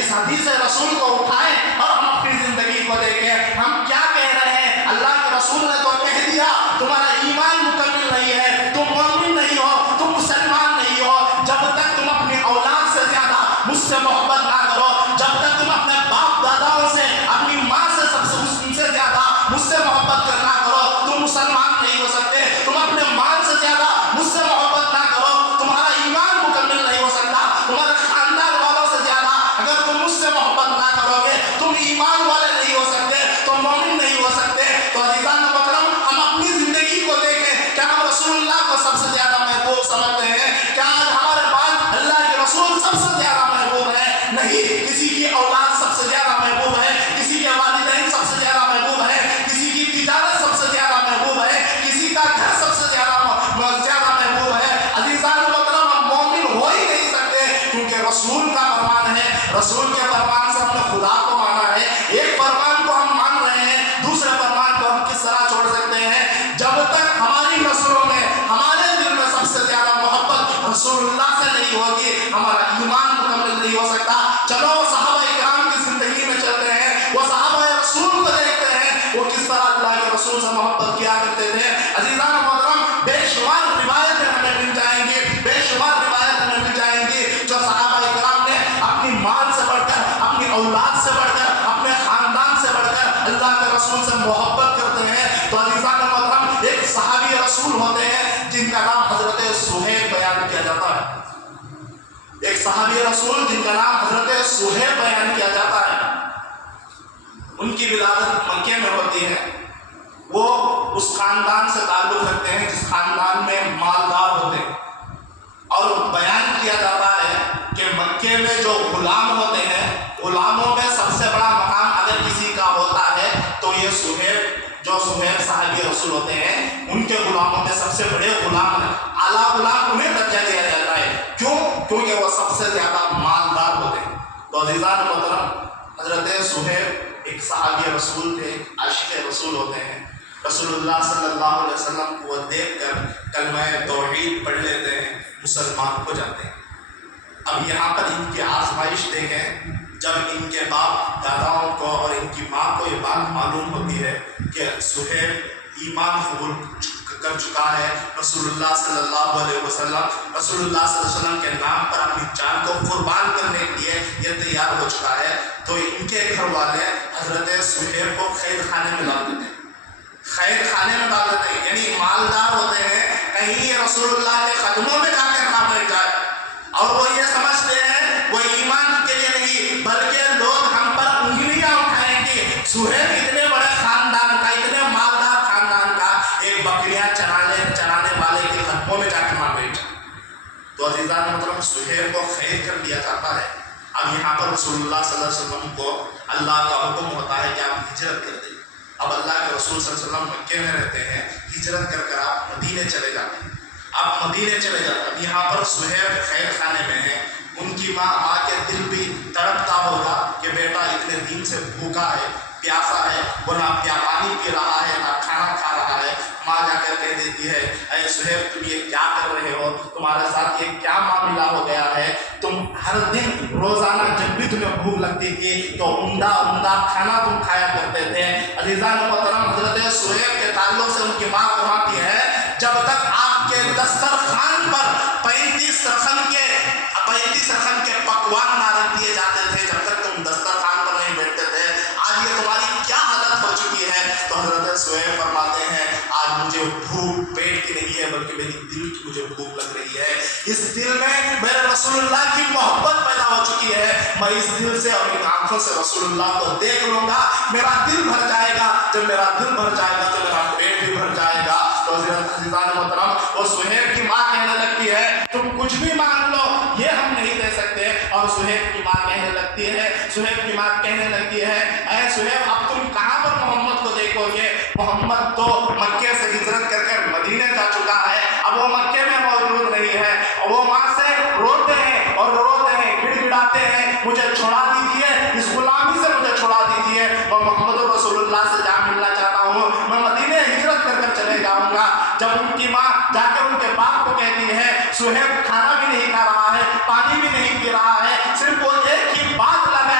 اس حدیث رسول کو اٹھائیں اور ہم اپنی زندگی کو دیکھیں ہم کیا کہہ رہے ہیں۔ اللہ کے رسول نے تو کہہ دیا تمہارا ایمان مکمل نہیں ہے، تم مومن نہیں ہو، تم مسلمان نہیں ہو جب تک تم اپنی اولاد سے زیادہ مجھ سے محبت نہ کرو، جب تک تم اپنے باپ داداؤں سے اپنی ماں سے ان سے زیادہ مجھ سے محبت کرنا کرو، تم مسلمان نہیں ہو سکتے۔ تم اپنے مال سے زیادہ مجھ سے محبت نہ کرو، تمہارا ایمان مکمل نہیں ہو سکتا۔ تمہارے خاندان والوں سے زیادہ اگر تم مجھ سے محبت نہ کرو گے تم ایمان والے نہیں ہو سکتے، تم مومن نہیں ہو سکتے۔ تو عزیزان محترم ہم اپنی زندگی کو دیکھیں، کیا ہم رسول اللہ کو سب سے زیادہ محبوب سمجھتے ہیں؟ کیا آج ہمارے پاس اللہ کے رسول سب سے زیادہ محبوب ہے؟ نہیں، کسی کی اولاد سب سے زیادہ محبوب ہے، کسی کے والدین سب سے زیادہ محبوب ہے، کسی کی تجارت سب سے زیادہ محبوب ہے، کسی کا گھر سب سے زیادہ محبوب ہے۔ عزیزان محترم ہم مومن ہو ہی نہیں سکتے کیونکہ رسول کا فرمان ہے، رسول کے فرمان سے ہم نے خدا کو مانا ہے۔ ایک فرمان کو ہم مان رہے ہیں، دوسرے فرمان کو ہم کس طرح چھوڑ سکتے ہیں؟ جب تک ہماری نسلوں میں ہمارے دل میں سب سے زیادہ محبت رسول اللہ سے نہیں ہوگی ہمارا ایمان مکمل نہیں ہو سکتا۔ چلو وہ صحابہ اکرام کی زندگی میں چلتے ہیں، وہ صحابہ رسول کو دیکھتے ہیں، وہ کس طرح اللہ کے رسول سے محبت کیا کرتے تھے۔ عزیزان محترم بے شمار روایتیں ہمیں مل جائیں گی، بے شمار روایتیں ہمیں مل جائیں گی جو صحابہ اکرام نے اپنی مال سے بڑھ کر، اپنی اولاد سے بڑھ کر، اپنے خاندان سے بڑھ کر اللہ کے رسول سے محبت کرتے ہیں۔ تو عزیزان محترم ایک صحابی رسول ہوتے ہیں جن کا نام حضرت صہیب بیان کیا جاتا ہے، ایک صحابی رسول جن کا نام حضرت صہیب بیان کیا جاتا ہے۔ ان کی ولادت مکے میں ہوتی ہے، وہ اس خاندان سے تعلق رکھتے ہیں جس خاندان میں مالدار ہوتے ہیں، اور بیان کیا جاتا ہے کہ مکے میں جو غلام ہوتے ہیں، غلاموں میں سب سے بڑا مقام اگر کسی کا ہوتا ہے تو یہ صہیب، جو صہیب صحابی رسول ہوتے ہیں ان کے غلاموں میں سب سے بڑے غلام ہیں، اعلیٰ غلام انہیں درجہ دیا جاتا ہے۔ کیوں؟ کیونکہ وہ سب سے زیادہ مالدار ہوتے ہیں۔ تو عزیزان محترم حضرت صہیب ایک صحابی رسول تھے، عاشق رسول ہوتے ہیں۔ رسول اللہ صلی اللہ علیہ وسلم کو دیکھ کر کلمہ توحید پڑھ لیتے ہیں، مسلمان ہو جاتے ہیں۔ اب یہاں پر ان کی آزمائش دیکھیں، جب ان کے باپ داداؤں کو اور ان کی ماں کو یہ بات معلوم ہوتی ہے کہ صہیب ایمان قبول کر چکا ہے، رسول اللہ صلی اللہ علیہ وسلم کے نام پر اپنی جان کو قربان کرنے کے لیے یہ تیار ہو چکا ہے، تو ان کے گھر والے حضرت صہیب کو قید خانے میں ڈال دیتے ہیں، قید خانے میں ڈال دیتے ہیں، یعنی مالدار ہوتے ہیں، کہیں یہ رسول اللہ کے قدموں میں جا کر نہ بیٹھ جائے، اور وہ یہ سمجھتے ہیں وہ ایمان کے لیے نہیں بلکہ لوگ ہم پر انگلیاں اٹھائیں گے۔ صہیب اتنے بڑے خاندان کا، اتنے مالدار خاندان کا ایک بکریاں چرانے والے کے قدموں میں جا کے نہ بیٹھ جائے۔ تو عزیزان محترم صہیب کو قید کر دیا جاتا ہے۔ اب یہاں پر رسول اللہ صلی اللہ علیہ وسلم کو اللہ کا حکم ہوتا ہے کہ آپ ہجرت کر دیں۔ اب اللہ کے رسول صلی اللہ علیہ وسلم مکے میں رہتے ہیں، ہجرت کر کر آپ مدینے چلے جاتے ہیں۔ آپ مدینے چلے جاتے ہیں، اب یہاں پر صہیب قید خانے میں ہیں، ان کی ماں کے دل بھی تڑپتا ہوگا کہ بیٹا اتنے دن سے بھوکا ہے، پیاسا ہے، وہ نہ پانی پی رہا ہے نہ کھانا کھا رہا ہے۔ ماں جا کر کہہ دیتی ہے اے صہیب تم یہ کیا کر رہے ہو، تمہارے ساتھ یہ کیا معاملہ ہو گیا ہے، تم ہر دن روزانہ جب بھی تمہیں بھوک لگتی تھی تو عمدہ کھانا تم کھایا کرتے تھے۔ عزیزان محترم حضرت صہیب کے تعلق سے ان کی ماں فرماتی ہے جب تک آپ کے دسترخوان پر 35 رقم کے پکوان نہ رکھ دیے جاتے تھے، جب تک تم دسترخوان پر نہیں بیٹھتے تھے، آج یہ تمہاری کیا حالت ہو چکی ہے۔ تو حضرت صہیب فرماتے ہیں آج مجھے بھوک پیٹ کی نہیں ہے بلکہ میری دل کی مجھے بھوک لگ رہی ہے، اس دل میں میرے رسول اللہ کی محبت پیدا ہو چکی ہے، میں اس دل سے اپنی آنکھوں سے رسول اللہ کو دیکھ لوں گا، میرا دل بھر جائے گا، جب میرا دل بھر جائے گا تو میرا پیٹ بھی بھر جائے گا۔ تو عزیزان محترم وہ صہیب کی ماں کہنے لگتی ہے تم کچھ بھی مانگ لو یہ ہم نہیں دے سکتے، اور صہیب کی ماں کہنے لگتی ہے اے صہیب اب تم کہاں پر محمد کو دیکھو گے، محمد تو مکے سے ہجرت کر کر مدینے جا چکا ہے، اب وہ مکے میں موجود نہیں ہے، اور وہ ماں سے روتے ہیں گڑ گڑاتے ہیں مجھے چھوڑا دیجیے، اس غلامی سے مجھے چھوڑا دیجیے، میں محمد رسول اللہ سے جا ملنا چاہتا ہوں، میں مدینے ہجرت کر کر چلے جاؤں گا۔ جب ان کی ماں جا کر ان کے باپ کو کہتی ہے صہیب کھانا بھی نہیں کھا رہا ہے، پانی بھی نہیں پی رہا ہے، صرف وہ ایک ہی بات لگا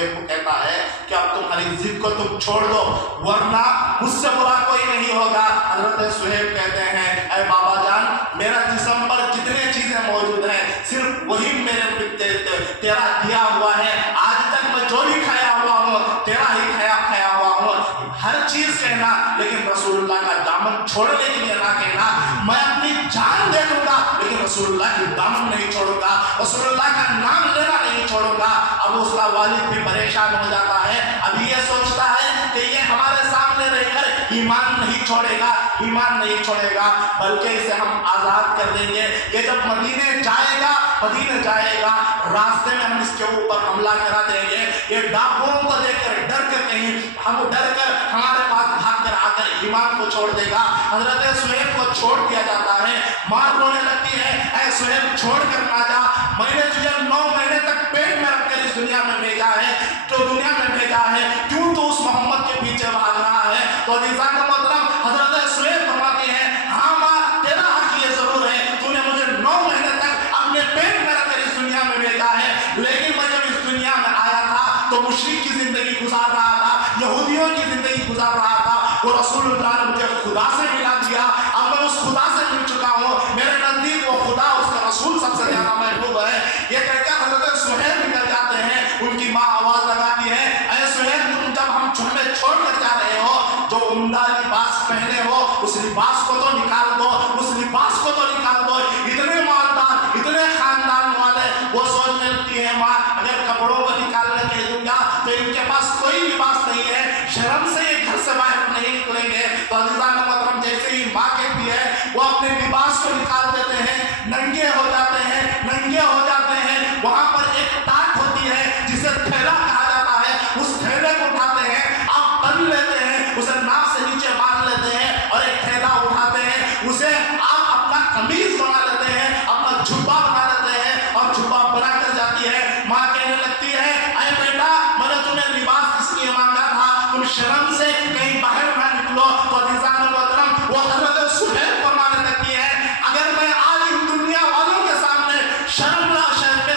सुहेब को कहता है कि अब तुम्हारी जिद को तुम छोड़ दो वरना मुझसे बुरा कोई नहीं होगा। हजरत सुहेब कहते हैं ऐ बाबा जान मेरा जिस्म पर जितने चीजें मौजूद हैं सिर्फ वही मेरे तेरा दिया हुआ है। आज तक मैं जो भी खाया हुआ हूँ तेरा ही खाया हुआ हूँ। हर चीज कहना लेकिन रसूलुल्लाह का दामन छोड़ने के लिए ना कहना। मैं अपनी जान दे दूंगा लेकिन रसूलुल्लाह की दामन नहीं छोड़ूंगा, रसूलुल्लाह का नाम लेना नहीं छोड़ूंगा। अब उसका वालिद भी परेशान हो जाता है। अभी ये सोचता है कि ये हमारे सामने रहकर ईमान नहीं छोड़ेगा, ईमान नहीं छोड़ेगा बल्कि इसे हम आजाद कर देंगे। ये जब मदीने जाएगा रास्ते में हम इसके ऊपर हमला करा देंगे। ये डाकुओं को देखकर डर कर कहीं हम डर कर हमारे पास भाग कर आकर ईमान को छोड़ देगा। हजरत सुहेब को छोड़ दिया जाता है। माँ रोने लगती है ऐ सुहेब छोड़ कर ना जा, मैंने तुझे 9 महीने तक पेट में रखकर इस दुनिया में भेजा है, तो दुनिया में भेजा है, क्यों तो उस मोहम्मद के पीछे भाग रहा है। तो अज़ीज़ान का मोहतरम हजरत सुहेब फरमाते हैं हाँ माँ तेरा हक ये जरूर है, तूने मुझे 9 महीने तक अपने पेट में रखकर इस दुनिया में भेजा है, लेकिन मैं जब इस दुनिया में आया था तो मुशरिक की जिंदगी गुजार रहा था, यहूदियों की जिंदगी गुजार रहा था। वो रसूलुल्लाह ने मुझे खुदा से मिला दिया, अब मैं उस खुदा से मिल चुका हूँ, मेरे नजदीक वो खुदा उसका रसूल सबसे ज्यादा महबूब है। ये कहकर हजरत सुहेब निकल जाते हैं। उनकी माँ आवाज लगाती है ऐ सुहेब तुम जब हम हमें छोड़ कर जा रहे हो जो उम्दा लिबास पहने हो उस लिबास को तो निकाल दो, उस लिबास को तो निकाल दो। इतने मालदार इतने खानदान वाले वो सोचने लगती है माँ अगर कपड़ों को निकाल के दूंगा तो इनके पास कोई लिबास नहीं है, शर्म से ये घर से बाहर नहीं निकलेंगे। तो अज़ीज़ान मोहतरम जैसे ही माँ कहती है वो अपने लिबास को निकाल देते हैं, नंगे हो जाते हैं, नंगे हो जाते हैं। वहां पर एक टाट होती है जिसे थैला कहा जाता है, उस थैले को उठाते हैं, आप बन लेते हैं, उसे नाक से नीचे बांध लेते हैं और एक थैला उठाते हैं, उसे आप अपना कमीज बना लेते हैं, अपना जुब्बा बना लेते हैं और जुब्बा बना कर जाती है। माँ कहने लगती है अरे बेटा मैंने तुम्हें लिबास इसलिए मांगा था तुम शर्म से कहीं बाहर ना निकलो। तो अज़ीज़ान मोहतरम वो हज़रत सुहेब फरमाने लगती है अगर मैं आज इन दुनिया वालों के सामने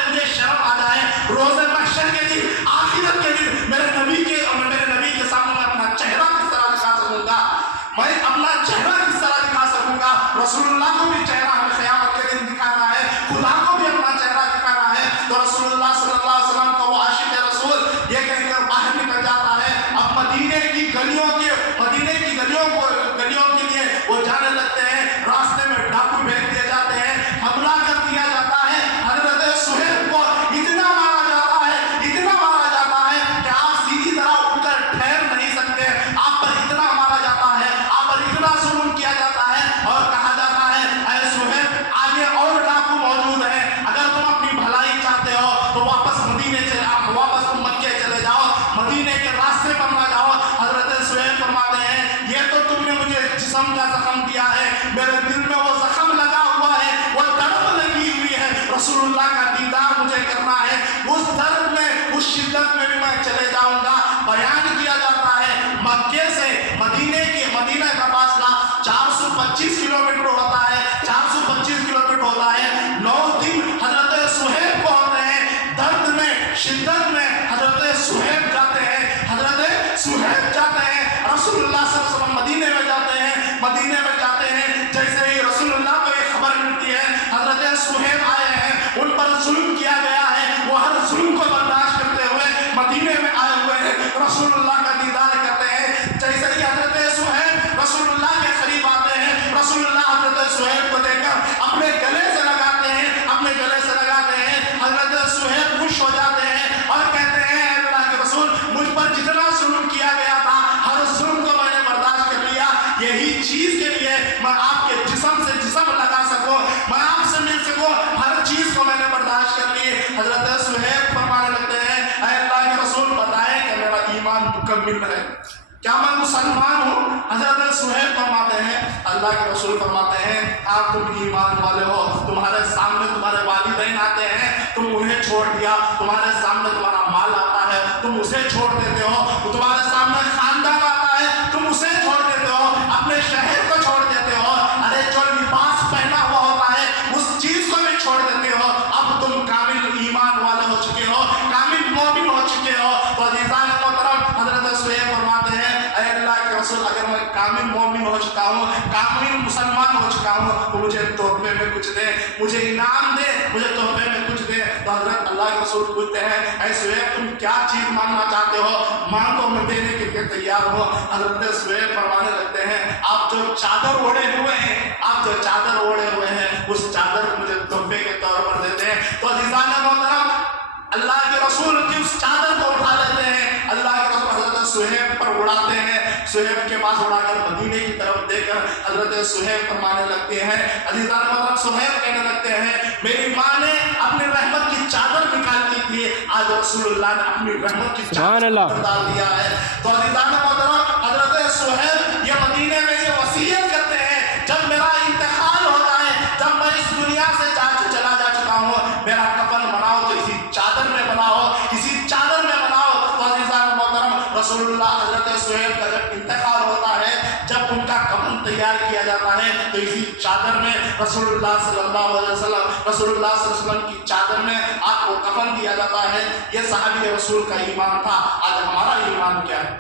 मुझे शर्म आ जाए, रोज़े महशर के दिन आखिरत के दिन मेरे नबी के सामने मैं अपना चेहरा किस तरह दिखा सकूंगा, मैं अपना चेहरा किस तरह दिखा सकूंगा। रसूलुल्लाह को भी चेहरा हमें क़यामत के दिन दिखाना है, खुदा को भी अपना चेहरा दिखाना है। तो रसूलुल्लाह सल्लल्लाहु अलैहि वसल्लम का वो आशिक़ रसूल ये कहकर बाहर निकल जाता है। अब मदीने की गलियों के लिए वो जाने लगते हैं। रास्ते में डाकू भेज दिए जाते हैं, हमला कर दिया जाता है। हजरत सुहेब को इतना मारा जाता है कि आप सीधी तरह उठकर ठहर नहीं सकते, आप पर इतना मारा जाता है, आप पर इतना जुल्म किया जाता है और कहा जाता है ऐ सुहेब आगे और डाकू मौजूद है, अगर तुम अपनी भलाई चाहते हो तो वापस तुम मक्के चले जाओ, मदीने के रास्ते पर ना जाओ। हजरत सुहेब फरमाते हैं ये तो तुमने मुझे जिस्म का जख्म दिया है, मेरे दिल में वो जख्म लगा हुआ है, वो तड़प लगी हुई है, रसूलुल्लाह का दीदार मुझे करना है, उस दर्द में उस शिद्दत में भी मैं चले जाऊंगा। बयान किया जाता है मक्के से मदीने का फासला 425 किलोमीटर होता है, 425 किलोमीटर होता है। 9 दिन हजरत सुहेब को होते हैं, दर्द में शिद्दत में हजरत सुहेब जाते हैं, रसूलुल्लाह सल्लल्लाहु अलैहि वसल्लम मदीने में जाते हैं। जैसे ही रसूलुल्लाह को एक खबर मिलती है हजरत सुहेब आए हैं, उन पर जुल्म किया गया है, वो हर जुल्म को बर्दाश्त करते हुए मदीने में आए हुए हैं, रसूलुल्लाह का दीदार करते हैं। जैसे ही हजरत सुहेब रसूलुल्लाह के करीब आते हैं, रसूलुल्लाह हजरत सुहेब को देखकर अपने गले से लगाते हैं, हजरत सुहेब खुश हो जाते हैं और कहते हैं अल्लाह के रसूल मुझ पर जितना जुल्म किया गया था हर जुल्म को मैंने बर्दाश्त कर लिया, यही चीज के लिए मैं आपके जिस्म से जिस्म लगा सकूं, मैं आपसे मिल सकूं, हर चीज को मैंने बर्दाश्त कर ली। हजरत सुहेब फरमाने लगते हैं अल्लाह के रसूल बताएं कि मेरा ईमान मुकम्मिल है, क्या मैं मुसलमान हूँ? हजरत सुहेब फरमाते हैं अल्लाह के रसूल फरमाते हैं आप तुम ईमान वाले हो, तुम्हारे सामने तुम्हारे वालिदैन आते हैं, तुम उन्हें छोड़ दिया, तुम्हारे सामने तुम्हारा माल आता है तुम उसे छोड़ देते हो, तुम्हारे सामने खानदान आता है तुम उसे छोड़ देते हो, अपने शहर को छोड़ देते हो, अरे जो लिबास पहना हुआ होता है उस चीज को भी छोड़ देते हो। अब तुम कामिल ईमान वाले हो चुके हो, कामिल मोमिन हो चुके हो। तो चुका हूँ, कामिल मुसलमान हो चुका हूँ, तो मुझे तोहफे में कुछ दे, मुझे इनाम दे, मुझे तोहफे में कुछ दे। तो हजरत अल्लाह के रसूल पूछते हैं, ऐ सुहैब तुम क्या चीज मांगना चाहते हो, मांगो मैं देने के लिए तैयार हूँ। हजरत सुहैब फरमाने लगते हैं, आप जो चादर ओढ़े हुए हैं, आप जो चादर ओढ़े हुए हैं, उस चादर को मुझे तोहफे के तौर पर देते हैं। तो अज़ीज़ान मोहतरम, अल्लाह के रसूल की उस चादर को उठा लेते हैं, अल्लाह के रसूल हजरत सुहैब पर उड़ाते हैं, सुहैब के पास उड़ाकर मदीने की तरफ देकर हजरत सुहैब फरमाने लगते हैं, अज़ीज़ान मोहतरम, सुहैब कहने लगते हैं, मेरी माँ ने अपनी रहमत की चादर निकाली थी, आज रसूलुल्लाह ने अपनी रहमत की चादर डाल दिया है। तो अज़ीज़ान मोहतरम, हजरत सुहैब ये मदीने में ये वसीयत करते हैं, जब मेरा इंतकाल हो जाए, जब मैं इस दुनिया से चला जा चुका हूँ, मेरा कफन बनाओ तो इसी चादर में बनाओ, इसी चादर में बनाओ। तो अज़ीज़ान मोहतरम, रसूलुल्लाह हजरत सुहैब का जब इंतकाल होता है, जब उनका कफन तैयार किया जाता है, तो इसी चादर में रसूलुल्लाह सल्लल्लाहु अलैहि वसल्लम की चादर में आपको कफन दिया जाता है। ये सहाबी रसूल का ईमान था। आज हमारा ईमान क्या है?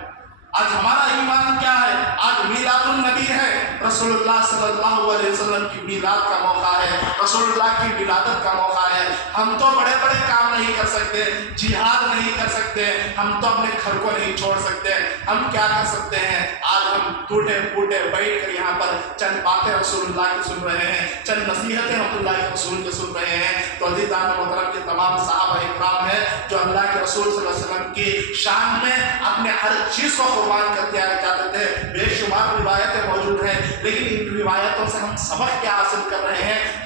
आज हमारा ईमान क्या है? आज मीलादुन नबी है, रसूलुल्लाह सल्लल्लाहु अलैहि वसल्लम की मीलाद का मौका है, रसूलुल्लाह की विलादत का मौका है। हम तो बड़े बड़े काम नहीं कर सकते, जिहाद नहीं कर सकते, हम तो अपने घर को नहीं छोड़ सकते, हम क्या कर सकते हैं? आज हम टूटे फूटे बैठ कर यहाँ पर चंद बातें रसूलुल्लाह की सुन रहे हैं, चंद नसीहतें अब्दुल्लाह के रसूल के सुन रहे हैं। तो अज़ीज़ान मोहतरम के तमाम सहाबा इकराम हैं जो अल्लाह के रसूल सल्लल्लाहु अलैहि वसल्लम की शान में अपने हर चीज़ को कुर्बान करके आए जाते थे। बेशुमार रिवायतें मौजूद हैं, लेकिन इन रिवायतों से हम सबक क्या हासिल कर रहे हैं?